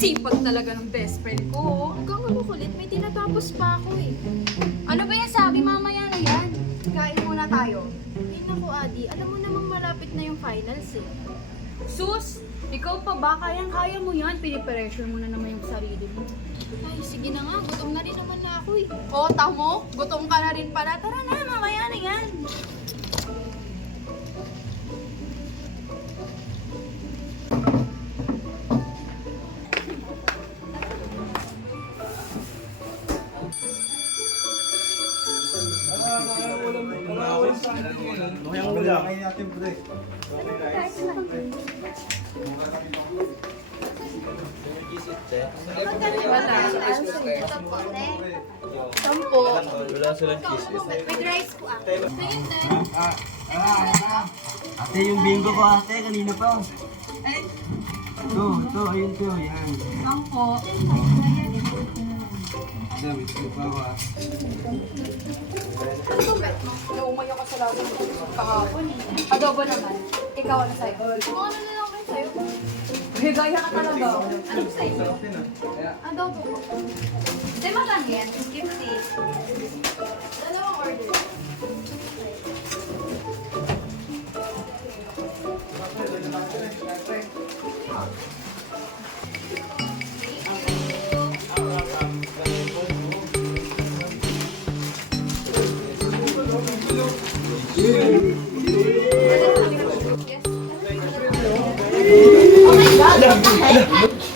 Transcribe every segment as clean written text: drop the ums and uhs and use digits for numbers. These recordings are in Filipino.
Sipag talaga ng best friend ko. Huwag kang makukulit, may tinatapos pa ako eh. Ano ba yan sabi? Mamaya na yan. Kain muna tayo. Ay naku Adi, alam mo namang malapit na yung finals eh. Sus, ikaw pa ba? Kayang-kaya mo yan. Pinipressure mo na naman yung sarili mo. Ay, sige na nga, gutom na rin naman na ako eh. O, tamo, gutom ka na rin pala. Tara na, mamaya na yan. Sampo. Wala silang cheese. With rice po ah. Ngayon din. Ate, yung bingo ko ate, kanina pa. Ito, ayun to, yan. Sampo. Dami, ito pa ba? Ano ba bet mo? Naumayo ka sa laban mo kahapon eh. Adobo naman. Ikaw ano sa'yo? Kung ano na lang kayo sa'yo. Gaya ka talaga. Ano ba sa'yo? Adobo po. Di magkano yan? 50. Dalawang order.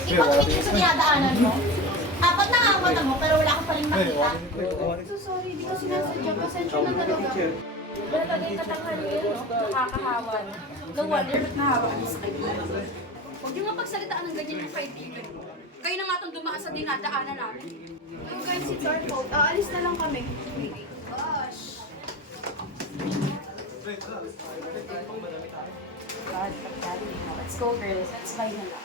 Ipag-meet ko sa dinadaanan mo. Apat na nga mata mo, pero wala kang paling makita. So sorry, di ko sinasadya. Pasensya na talaga. Wala talaga yung katanghali yun, no? Nakakahawa. No wonder ba't nahawa ka sa kaibigan. Huwag niyo nga pagsalitaan ng ganyan yung kaibigan mo. Kayo na nga itong dumaan sa dinadaanan namin. Oh guys, it's our fault. Aalis na lang kami. Gosh. Let's go girls. Let's buy na lang.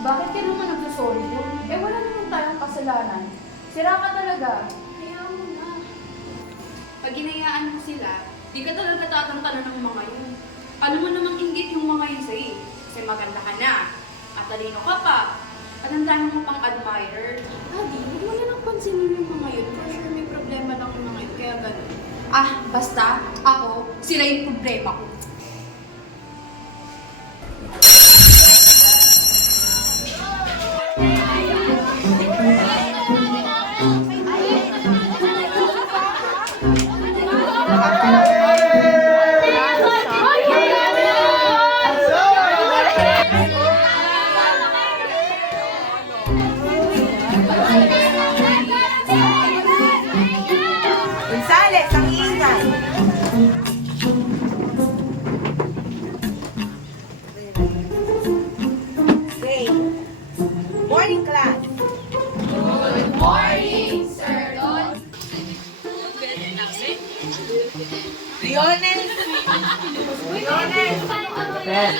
Bakit ka naman nagsasorry yun? Eh wala naman tayong kasalanan. Sira ka talaga. Kaya mo na. Pag ginayaan mo sila, di ka talaga tatantanan ng mga yun. Ano mo namang inggit yung mga yun sa'yo? Kasi maganda ka na, at talino ka pa, at ang dami mo pang admirer. Adi, huwag mo na lang pansinin yung mga yun. For sure may problema lang yung mga yun. Kaya ganun. Ah, basta, ako, sila yung problema ko. Gonzales, ang ingay. Okay. Morning class. Lionel.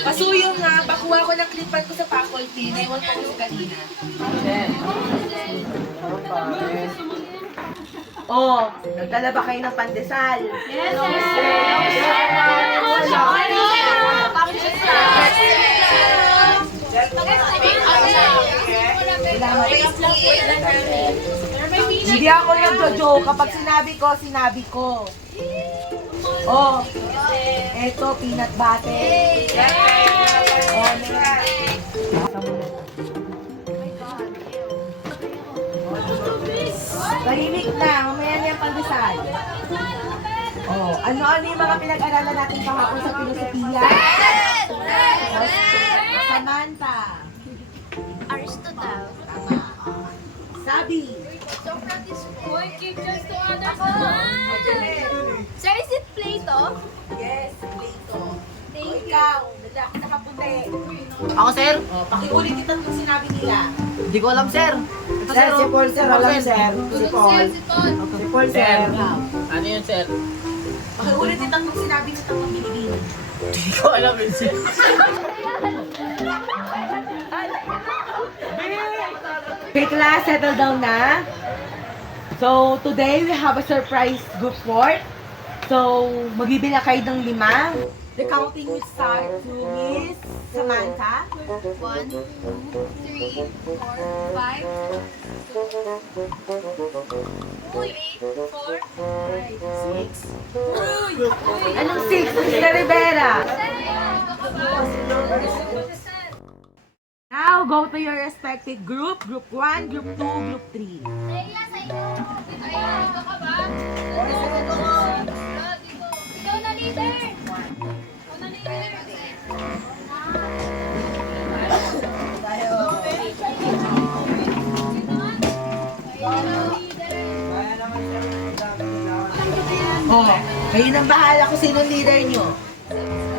Pasuyo nga, pakuha ko ng klipan ko sa faculty. Naiwan ko sa kanina. Oh, nagdala ba kayo ng pandesal? Yes, Hindi ako nagjo-joke. Kapag sinabi ko. Oh, eto, peanut butter. Oh, tahimik na, mamaya na yung pandesal. Oh, ano-ano yung mga pinag-aralan natin kahapon sa filosofiya? Samantha. Aristotle. Tama. Sabi. Socrates po. Boy, keep just to others naman! Sir, is it Plato? Yes, Plato. Thank you. Ikaw, lalaki nakaputi. Ako, sir? Oh, pakiulit ito kung sinabi nila. Hindi ko alam, sir. Ito, Sir, si Paul, sir. Alam, Paul, sir. Si Paul. Si Ton. Si Paul, sir. Ano yun, sir? Pakiulit ito kung sinabi nito ng Pilipino. Hindi ko alam yun, sir. Okay, class, settle down na. So, today we have a surprise group work. So, magbibila kayo ng 5. The counting will start to Miss Samantha. 1, 2, 3, 4, 5. 6. Anong 6? Mr. Rivera. Now, go to your respective group. Group 1, Group 2, Group 3. Ikaw na leader! Ikaw na leader! Oh, kayo nang bahala kung sino leader nyo.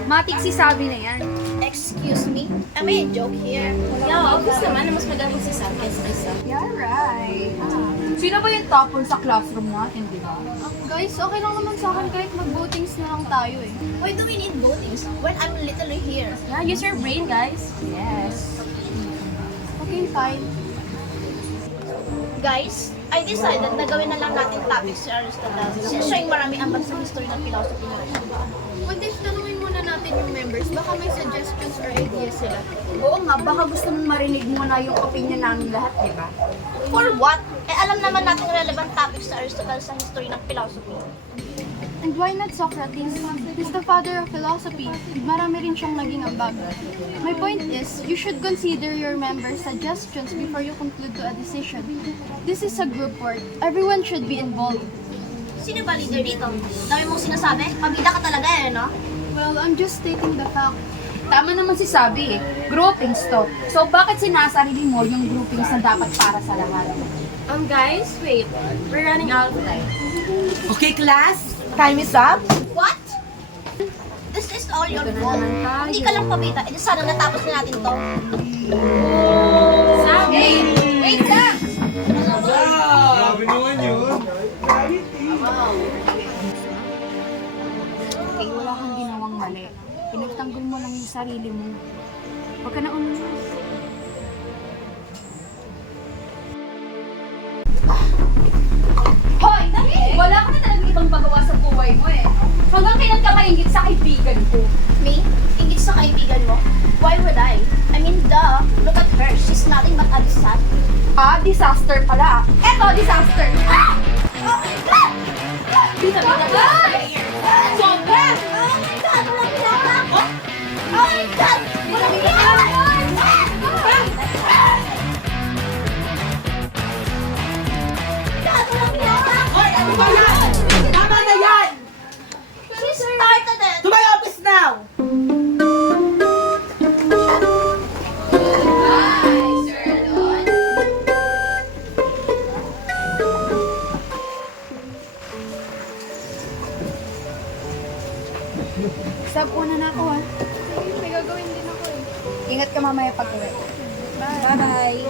Matik si Sabi na yan. Excuse me? I may joke here. Yeah, obvious naman na mas magaling si Sam kaysa kay Sam. Yeah, right. Sino ba yung topper sa classroom natin, di ba? Guys, okay lang naman sa akin kahit mag-votings na lang tayo eh. Why do we need votings when I'm literally here? Yeah, use your brain, guys. Yes. Okay, fine. Guys, I decided na gawin na lang natin topic si Aristotle. Since siya yung marami ambag sa history ng philosophy na rin. Kundi tanungin muna natin yung members, baka may suggestions or ideas sila. Oo nga, baka gusto mong marinig muna yung opinion namin lahat, di ba? For what? Eh alam naman natin relevant topics sa Aristotle sa history ng philosophy. And why not Socrates? He's the father of philosophy. Marami rin siyang naging ambag. My point is, you should consider your members' suggestions before you conclude to a decision. This is a group work. Everyone should be involved. Sino ba leader dito? Dami mong sinasabi? Pabida ka talaga eh, no? Well, I'm just stating the fact. Tama naman si Sabi eh. Groupings to. So bakit sinasarili mo yung groupings na dapat para sa lahat? Guys, wait. We're running out of time. Okay, class, time is up. What? This is all your fault. Hindi ka lang pabida. Eh, sana natapos na natin to. Sabi! Wait lang! Grabe naman yun. Okay, wala kang ginawang mali. Pinagtanggol mo lang yung sarili mo. Huwag ka na umiwas. Hoy! Wala ka na talagang ibang magawa sa buhay mo eh. Hanggang kailan ka maingit sa kaibigan ko? Me? Ingit sa kaibigan mo? Why would I? I mean, duh. Look at her. She's nothing but a disaster. Ah, disaster pala. Eto, disaster! Ah! Oh my God! Bida-bida! Sobra! Oh my God! Walang ginagawa ko! Oh my God! Walang ginagawa ko! God, walang ginagawa ko! Hoy, ano ba yan? Tama na yan! She started it! To my office now! Sab, una na ako ah. May gagawin din ako eh. Ingat ka mamaya pag-uwi. Bye-bye.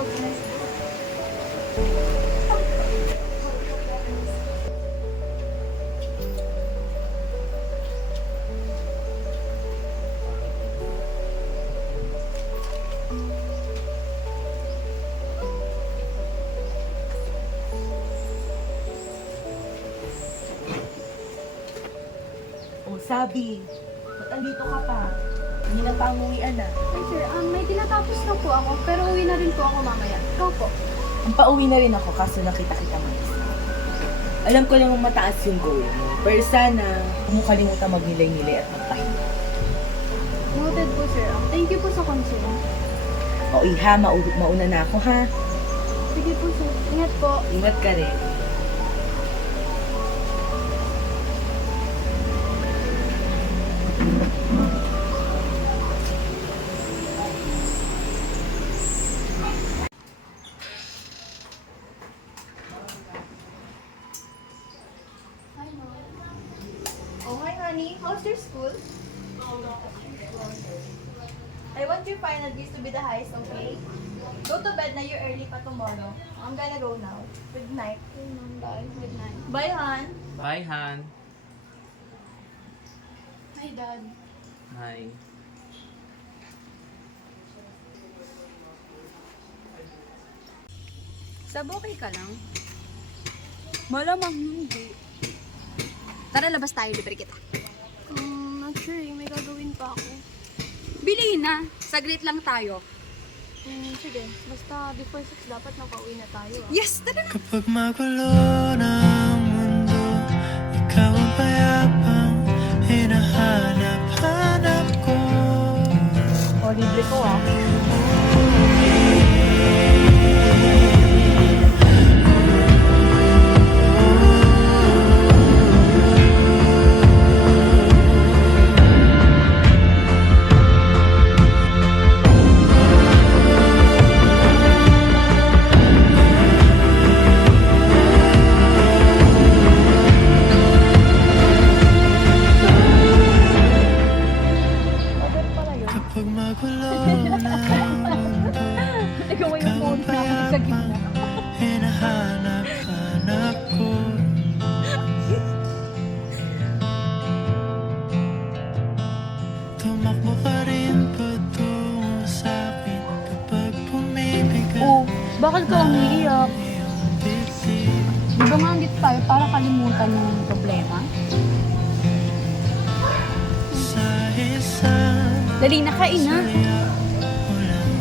Oh, Sabi, ba't andito ka pa? Hindi na pa umuwian na. Ay sir, may tinatapos na po ako, pero uwi na rin po ako mamaya. Ikaw po. Ang pauwi na rin ako kaso nakita-kita mo. Alam ko lang mataas yung goal mo. Pero sana, huwag mo kalimutan magnilay-nilay at magpahinga. Noted po sir. Thank you po sa concern. O iha, mauna na ako ha. Sige po sir. Ingat po. Ingat ka rin. Oh, hi honey. How's your school? I want your final grades to be the highest, okay? Go to bed na, you're early pa tomorrow. I'm gonna go now. Good night. Bye. Good night. Bye, Han. Bye, Han. Hi, Dad. Hi. Sab, okay ka lang? Malamang hindi. Tara, labas tayo, libre kita. Not sure eh. May gagawin pa ako. Bilhin na. Saglit lang tayo. Sige. Basta before 6 dapat nakauwi na tayo. Yes, tara na. Kapag magulo na ang mundo, ikaw ang payapang hinahanap-hanap ko. O, libre ko ah. Kapag magulo na ang mundo, Ikaw yung ikaw phone ang na ako sa gitna. payapang hinahanap-hanap ko. Tumakbo ka rin patungo sa'kin kapag bumibigat Oh, bakit ka umiiyak? iyong bibig. Di ba nga andito tayo para kalimutan yung problema? Sa isang Dali na, kain na. saya mo lang.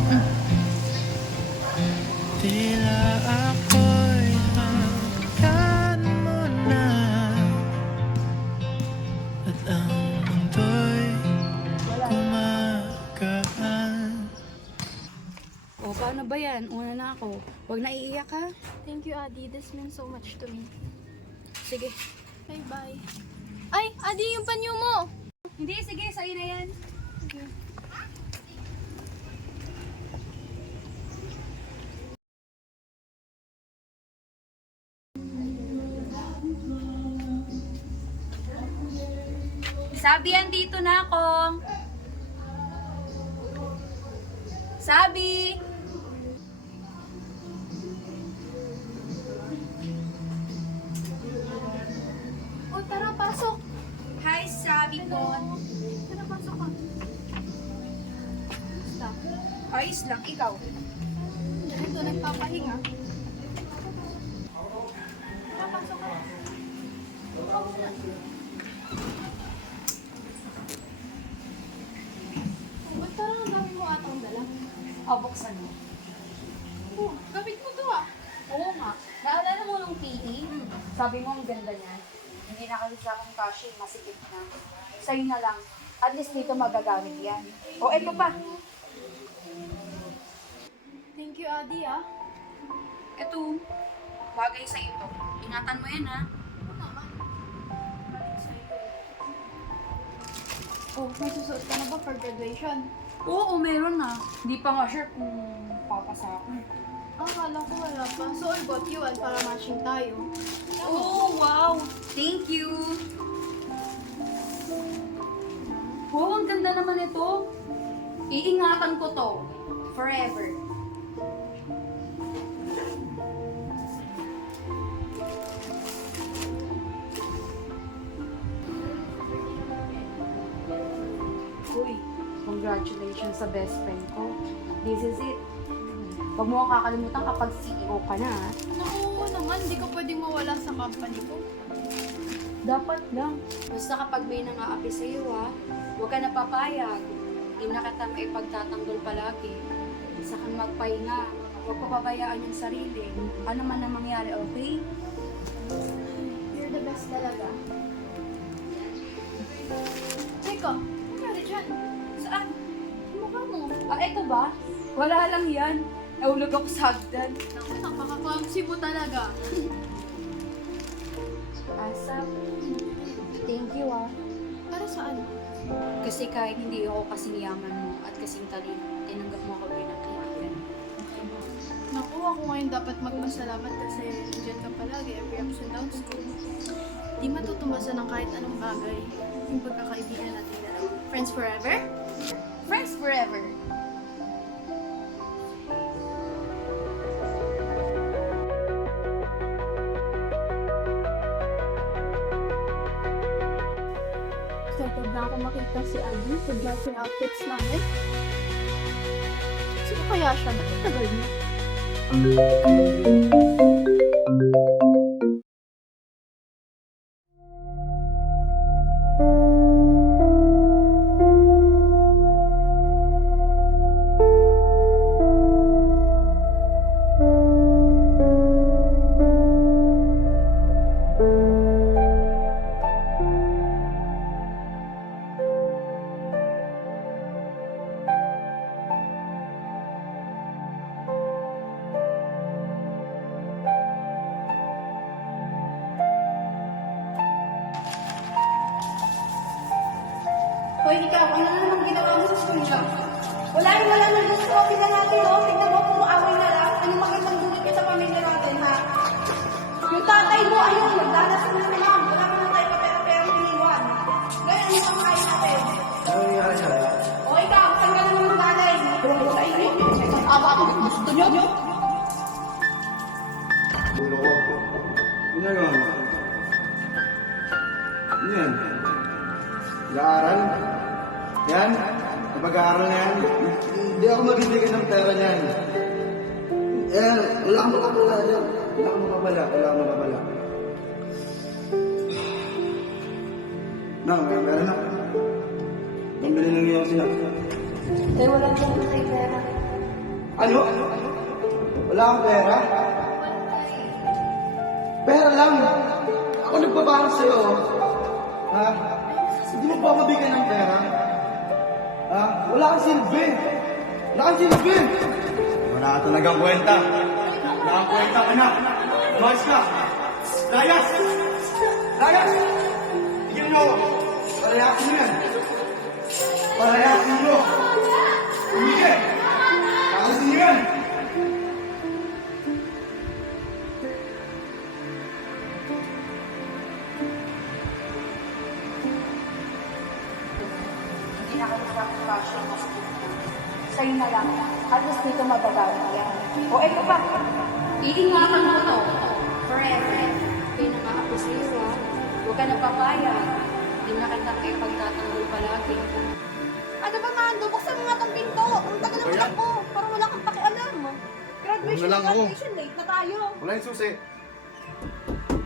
Tila ako'y hanggan mo na, at ang mundo'y gumagaan. O, paano ba yan? Una na ako. Huwag na iiyak ha. Thank you, Adi. This means so much to me. Sige. Bye-bye. Ay, Adi, yung panyo mo! Hindi, sige. Sa'yo na yan. Sabi, andito na ako. Sabi! O, tara, pasok! Hi, Sabi po. Tara, pasok ka. Basta. Ayos lang, ikaw. Ito, nagpapahinga. Tara, pasok ka. Buka muna. Oh, ba't parang ang dami mo atang dala? Buksan mo. Oh, gamit mo to ah. Oo nga. Naalala mo nung PE? Sabi mo ang ganda niya. Hindi na kasi sa akong kashi, masikip na. Sa'yo na lang. At least dito magagamit yan. O, eto pa. Thank you, Adi ah. Eto. Bagay sa ito. Ingatan mo yan, ha? Ano naman? Oh, may susuot ka na ba for graduation? Oo, meron na. Hindi pa nga sure kung papasa ako. Akala ko wala pa. So, I bought you one para matching tayo. Oh, wow! Thank you! Wow, ang ganda naman ito. Iingatan ko to. Forever. Uy, congratulations sa best friend ko. This is it. Huwag mo kang kakalimutan kapag CEO ka na, ha? Naku naman, di ka pwedeng mawala sa company ko. Dapat lang. Basta kapag may nang-aapi sa'yo, ha, huwag ka napapayag. Hindi na kita maipagtatanggol palagi. Isa kang magpahinga. Huwag papabayaan yung sarili. Ano man ang mangyari, okay? You're the best talaga. Teka, ano nangyari dyan? Saan? Ano ka mo? Eto ba? Wala lang yan. Nahulog ako sa hagdan. Naku, napaka-clumsy mo talaga. Asap. Thank you, ah. Para saan? Kasi kahit hindi ako kasing yaman mo at kasing talino, tinanggap mo ako bilang kaibigan. Naku, ako ngayon dapat magpasalamat kasi nandiyan ka palagi every ups and downs ko. Di matutumbasan ng kahit anong bagay yung pagkakaibigan natin dalawa. Friends forever? Friends forever! Excited na ako makita si Adi sa matching outfits namin. Sino kaya siya? Ba't ang tagal niya? Hoy, ikaw, ano na naman ginawa mo sa school niyo? Wala na gusto ko. Tingnan natin, oh. Tingnan mo, puro away na lang. Ano magandang dulot ka sa pamilya natin, ha? Yung tatay mo, ayun, nagdalasan na naman. Wala ka na tayo kapera-pera iniwan. Ngayon, ano pang kain natin? O, ikaw, saan ka naman mag-alay? Sa inyo? Aba, gusto niyo? Ulo ko. Ginagawa mo. Ano yan? Nag-aaral? Yan? Mag-aaral na yan? Hindi ako magbibigay ng pera niyan. Yan, wala kang makabala yan. Wala kang makabala. Na, may pera na. Pambili ng iyong sila. Eh, wala dyan na tayo pera. Ano? Wala akong pera? Pera lang. Ako nagpapahal sa'yo. Ha? Hindi mo ba mabigyan ng pera? Ha? Wala kang silbi. Wala ka talagang kwenta. Wala kang kwenta, anak. Mas ka. Layas! Tigil mo. Palayasin mo yan. Palayasin mo. Umigil. Kakasin mo yan. Hindi na ako nakakapasya mo. Sa'yo na lang. At least dito mababawi yan. O, eto pa. Iingatan mo to. Forever. Kaya nangakapos sa'yo, ha? Huwag ka napapayag. Hindi na kita kayo pagtatanggol palagi. Ano ba, Mando? Buksan mo nga tong pinto. Ang tagal ng anak mo. Parang wala kang pakialam. Graduation Wala lang ako. late na tayo. Wala yung susi.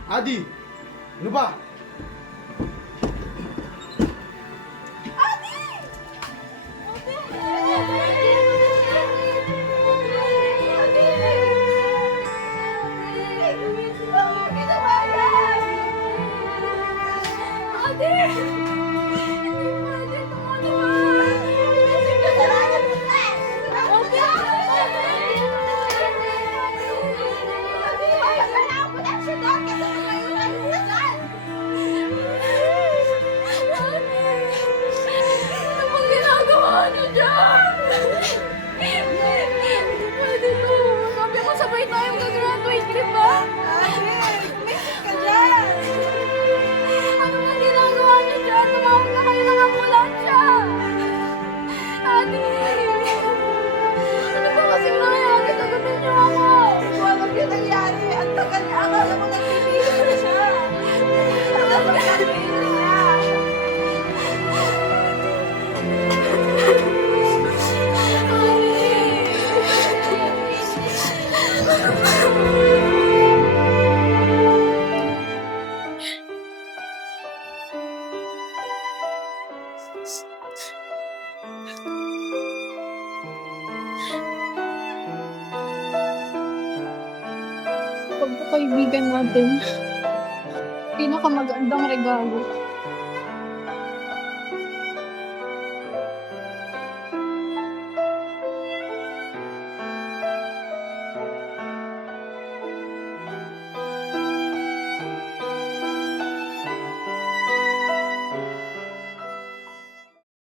Adi! Ano ba? Ano bang ginagawa niyo dyan? Hindi pwede to. Sabi mo sabay tayong gagraduate, di ba? Ate, kumisip ka dyan. Ano bang ginagawa niyo dyan? Tumawag na kayo ng ambulansya. Ate, ano ba kasing nangyari? Tagamin niyo ako. Hindi ko alam yung nangyari. Ang tagal niya. Akala mo nagpipili na siya. Ang tagal nagpipili niya. Pagkakaibigan natin, pinakamagandang regalo